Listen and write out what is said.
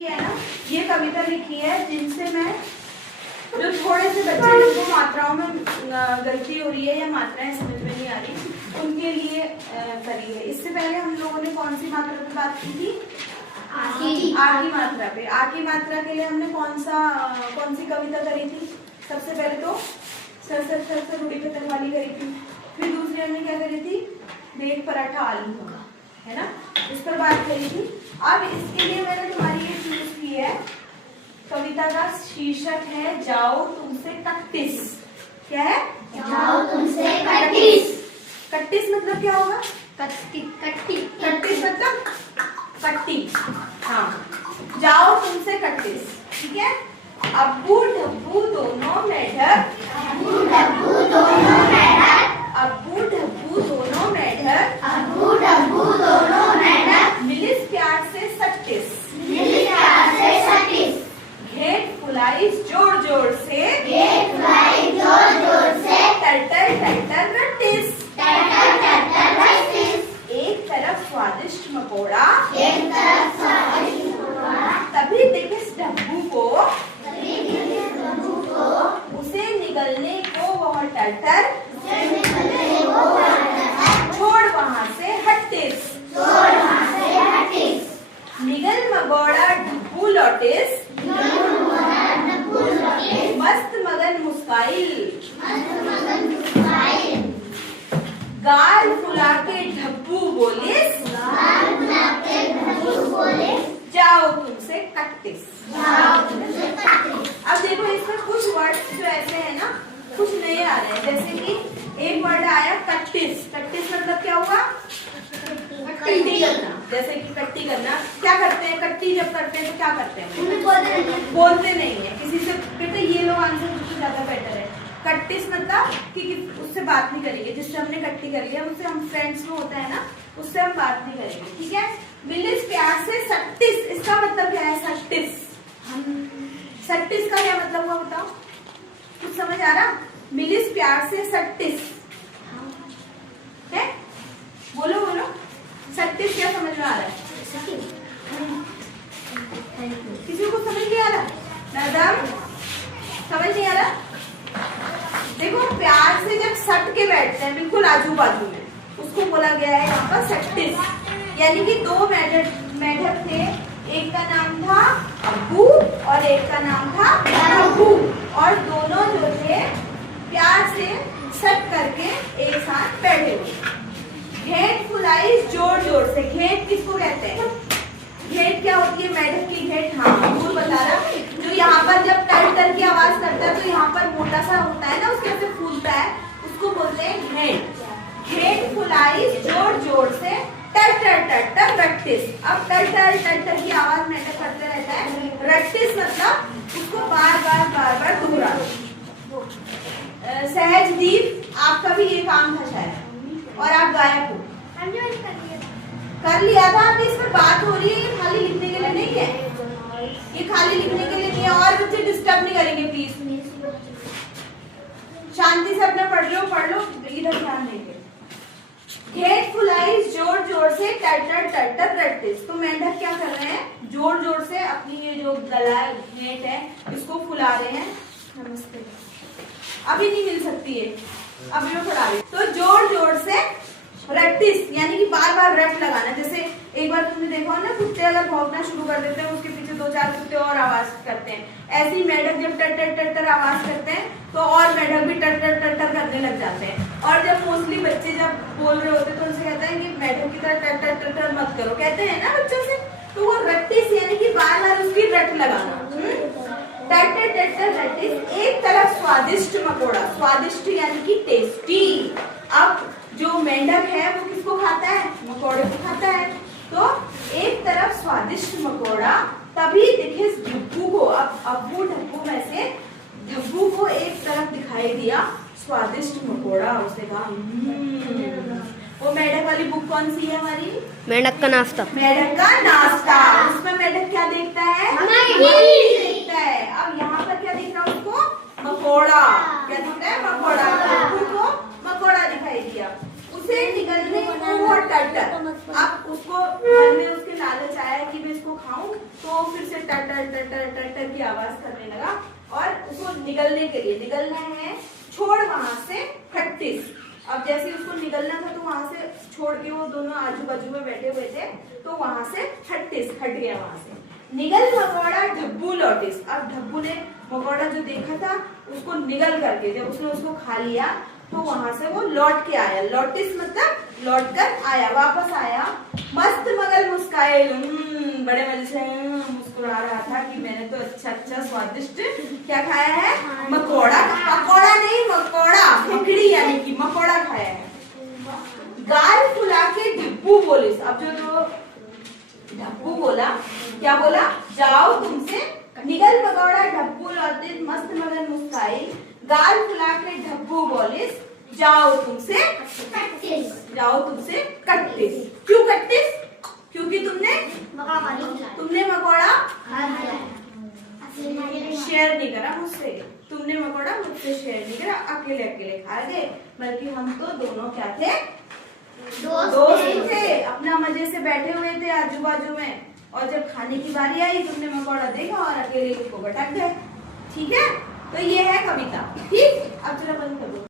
है ना, ये कविता लिखी है जिनसे मैं जो थोड़े से बच्चे जिनको मात्राओं में गलती हो रही है या मात्राएं समझ में नहीं आ रही उनके लिए करी है। इससे पहले हम लोगों ने कौन सी मात्रा पे बात की थी? आ की मात्रा पे। आ की मात्रा के लिए हमने कौन सी कविता करी थी? सबसे पहले तो सर रूढ़ी पे तरवाली करी थी। फिर दूसरी हमने क्या करी थी? बेग पराठा आलू का, है ना, इस पर बात करी थी। अब इसके लिए मैंने तुम्हारी ये चूज की है, कविता का शीर्षक है जाओ तुमसे कट्टिस। क्या है? जाओ तुमसे कट्टिस। कट्टिस मतलब क्या होगा? कट्टी कट्टी कट्टिस मतलब कट्टी। हाँ, जाओ तुमसे कट्टिस, ठीक है। अब्बू ढब्बू दोनों मेढक, अब्बू डब्बू दोनों मेढक, अब्बू ढब्बू दोनों मेढक, अब्बू डब्बू दोनों मेढक, मिलिस प्यार से सट्टिस, मिली प्यार से सट्टिस, घेट फुलाई जोर जोर से, गेट फुलाई जोर जोर से, टटर टटर रट्टिस। टटर टटर रट्टिस। एक तरफ स्वादिष्ट मकोड़ा, एक तरफ स्वादिष्ट पकौड़ा, तभी दिखे ढब्बू को, तभी दिखे डब्बू को, उसे निगलने को वह टटर, उसे निकलने को टटर, छोड़ वहां से हट्टिस। छोड़ वहां से हट्टिस। निगल मगोड़ा ढब्बू लौटिस, डब्बू लौटिस, मस्त मगन मुस्काइल, मस्त मगन मुस्काइल, गाल फुला के ढब्बू बोलिस, गाल फुला के डब्बू बोले, जाओ तुमसे कट्टिस। जाओ तुमसे कट्टिस। अब देखो इसमें कुछ वर्ड्स जो ऐसे हैं ना, कुछ नए आ रहे हैं। जैसे कि एक वर्ड आया कट्टिस। कट्टिस मतलब क्या हुआ? कट्टी करना। जैसे कि कट्टी करना, क्या करते हैं? कट्टी जब करते हैं तो क्या करते हैं? बोलते नहीं है किसी से। बेटा ये लोग आंसर मुझसे ज्यादा बेटर है। कट्टिस मतलब कि उससे बात नहीं करेंगे, जिससे हमने कट्टी कर लिया उससे हम फ्रेंड्स में होता है ना, उससे हम बात नहीं करेंगे, ठीक है। मिलिस प्यार से सट्टिस, इसका मतलब क्या है? सट्टिस। सट्टिस का क्या मतलब हुआ बताओ? कुछ समझ आ रहा? मिलिस प्यार से सट्टिस है, बोलो बोलो। सट्टिस क्या समझ में आ रहा है? किसी को समझ नहीं आ रहा? नदम समझ नहीं आ रहा? देखो प्यार से जब सट के बैठते हैं बिल्कुल आजू बाजू में, उसको बोला गया है यहाँ पर सट्टिस। यानी कि दो मेढक थे, एक का नाम था अब्बू और एक का नाम था ढब्बू, और दोनों जो थे प्यार से सट करके एक साथ बैठे हुए। घेट फुलाई जोर जोर से। घेट किसको कहते हैं? घेट क्या होती है? मेढक की घेट। हाँ, अब्बू बता रहा, जो यहाँ पर जब टर टर की आवाज करता है तो यहाँ पर मोटा सा होता है ना, उसके अंदर फूलता है, उसको बोलते हैं घेट। घेट फुलाई जोर जोर से, टर टर टर टर रट्टिस। अब टर टर टर टर की आवाज मेढक करते रहता है। रट्टिस मतलब उसको बार बार दोहरा। सहजदीप, आपका भी ये काम था शायद, और आप गायक हो। कर लिया था। अभी इस पर बात हो रही है, ये खाली लिखने के लिए नहीं है, ये खाली लिखने के लिए नहीं है। और बच्चे डिस्टर्ब नहीं करेंगे प्लीज, शांति से अपना पढ़ लो, इधर ध्यान देंगे। घेट फुलाई जोर जोर से, टटर टटर रट्टिस। तो मेंढक क्या कर रहे हैं? जोर जोर से अपनी ये जो गला घेट है इसको फुला रहे हैं। नमस्ते, अभी नहीं मिल सकती है, अभी वो फुला रहे। तो जोर जोर से रट्टिस यानी कि बार बार रट लगाना। जैसे एक बार तुमने देखा हो ना, कुत्ते अगर भौंकना शुरू कर देते हैं उसके पीछे दो चार कुत्ते और आवाज करते हैं, ऐसी मेढक जब टर टर टर टर आवाज करते हैं तो और मेढक भी टर टर टर टर करने लग जाते हैं। और जब मोस्टली बच्चे जब बोल रहे होते हैं तो उनसे कहते हैं कि मेढक की तरह टर टर टर टर मत करो, कहते हैं ना बच्चों से। तो वो रट्टिस यानी कि बार बार उसकी रट लगाना। टर टर टर टर रट्टिस। एक तरफ स्वादिष्ट मकोड़ा, स्वादिष्ट यानी कि टेस्टी। अब जो मेंढक है वो किसको खाता है? मकोड़े को खाता है। तो एक तरफ स्वादिष्ट मकोड़ा, तभी दिखे ढब्बू को। अब अब्बू ढब्बू में से ढब्बू को एक तरफ दिखाई दिया स्वादिष्ट मकोड़ा। उसने कहा वो मेंढक वाली बुक कौन सी है हमारी? मेंढक का नाश्ता। मेंढक का नाश्ता। उसमें मेंढक क्या देखता है? मछली देखता है। अब यहाँ पर क्या दिख रहा है उसको? मकोड़ा। क्या दिख रहा है? मकोड़ा। ढब्बू को मकोड़ा दिखाई दिया, उसे निगलने को वो टटर। अब उसको मन में उसके लाल लालच आया कि मैं इसको खाऊं, तो फिर से टर टर टर टर टर टर की आवाज करने लगा और उसको निगलने के लिए, निगलना है छोड़ वहां से खट्टिस। अब जैसे उसको निकलना था तो वहां से छोड़ के वो दोनों आजू बाजू में बैठे हुए थे, तो वहां से खट्टिस हट गया वहां से। निगल मकोड़ा ढब्बू लौटिस। अब ढब्बू ने मकोड़ा जो देखा था उसको निगल करके, जब उसने उसको खा लिया तो वहां से वो लौट के आया। लौटिस मतलब लौट कर आया, वापस आया। मस्त मगल मुस्काए, बड़े मजे से मुस्कुरा रहा था कि मैंने तो अच्छा अच्छा स्वादिष्ट क्या खाया है, मकोड़ा। पकौड़ा नहीं, मकोड़ा, मकड़ी यानी कि मकोड़ा खाया है। गाल फुला के ढब्बू बोलिस। अब जो ढब्बू बोला, क्या बोला, जाओ तुमसे निगल मकोड़ा ढब्बू लौटिस मस्त मगन मुस्काई, गाल फुला के ढब्बू बोलिस, जाओ तुमसे कट्टिस। जाओ तुमसे कट्टिस। क्यों कट्टिस? क्योंकि तुमने मकोड़ा शेयर नहीं करा मुझसे, तुमने मकोड़ा मुझसे शेयर नहीं करा, अकेले अकेले खा गए। बल्कि हम तो दोनों क्या थे, दोस्त थे, अपना मजे से बैठे हुए थे आजू बाजू में, और जब खाने की बारी आई तुमने मकोड़ा देखा और अकेले उसको भटक गए। ठीक है, तो ये है कविता। ठीक, अब चलो बंद कर दो।